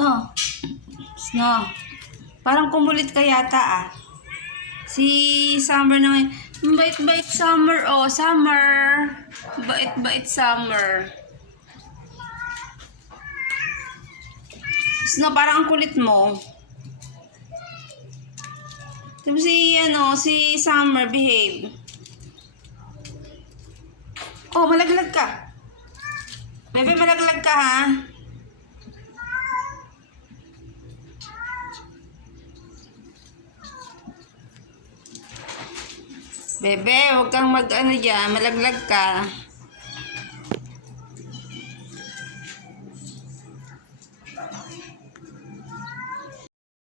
Snow. Snow. Parang kumulit ka yata ah. Si Summer na ngayon. Bait-bait Summer. Oh, Summer. Bait-bait Summer. Snow, parang ang kulit mo. Si Summer, behave. Oh, malaglag ka. Bebe, malaglag ka ha. Bebe, huwag kang mag-ano dyan, malaglag ka.